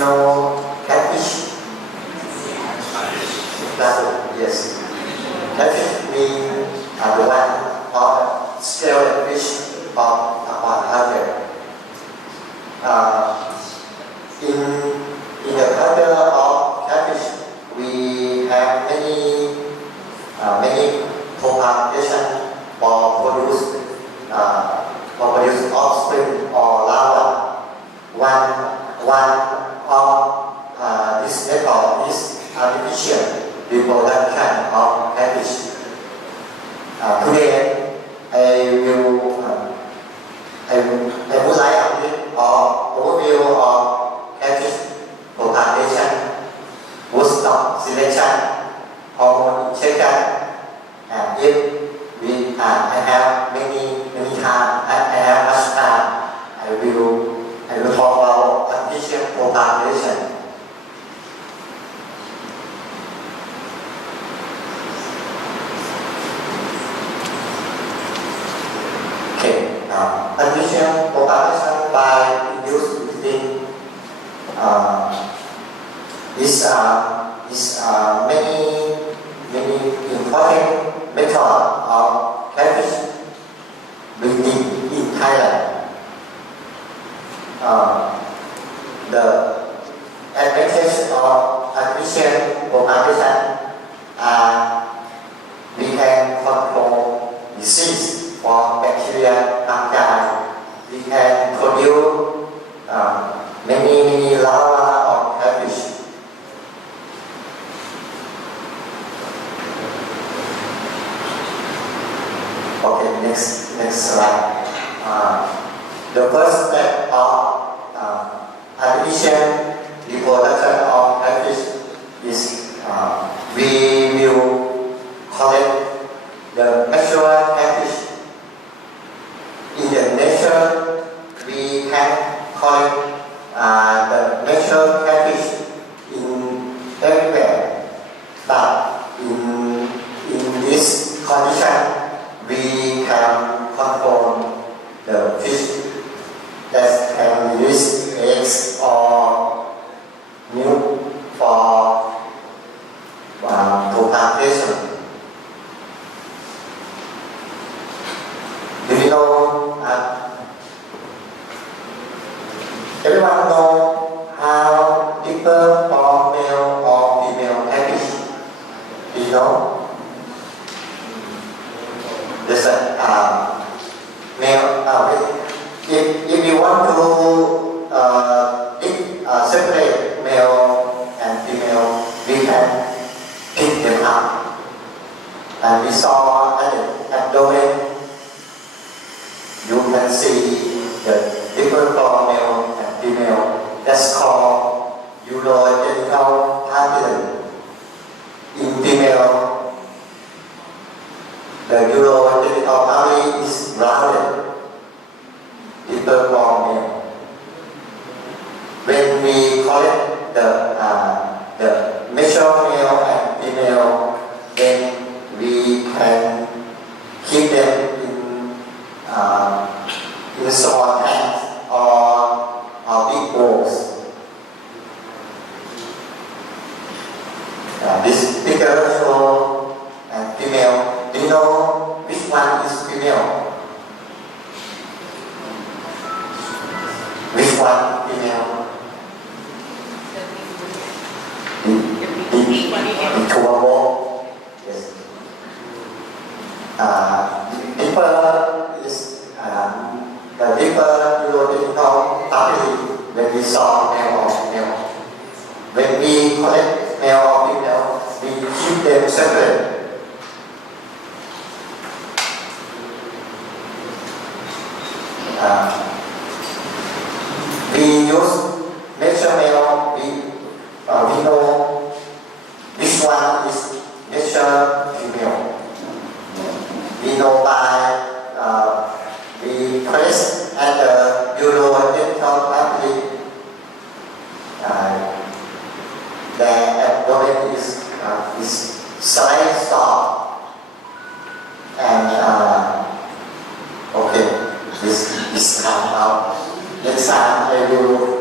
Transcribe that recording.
know catfish? Yes. Catfish means the one of scaled fish of aquaculture. In the culture of catfish, we have many propagation for produce offspring or larvae. One of this method is artificial reproduction of catfish. Today, I would like to give an overview of catfish propagation, woodstock selection, hormone injection, and if I have many time, I have much time, I will talk about artificial propagation. Artificial propagation by induced breeding is many important method of catfish breeding in Thailand. The advantage of artificial propagation we can control disease for bacteria, fungi. We can produce many larvae of catfish. Okay, next slide. The first step of artificial reproduction of catfish is we will collect the mature catfish. In the nature, we can collect the mature catfish in everywhere, but in this condition, we can control the fish that can release eggs or milk for propagation. Do you know? Everyone know how differ for male or female catfish? Do you know? There's a male. If you want to separate male and female, we can pick them up. And we saw at the abdomen. You can see the different for male and female. That's called urogenital pattern. In female, the urogenital pattern is rounded. Different for male. When we collect the mature male and female, then we can keep them in small tanks or big bowls. This picture shows female. Do you know which one is female? Which one female? The Tuamo. Yes. Deeper is the deeper urogenital pattern when we saw male or female. When we collect male or female, we keep them separate. We use mature male. We know this one is mature female. We know by we press at the urogenital pathway. The abdomen is side stop, and okay, this come out. Next time I will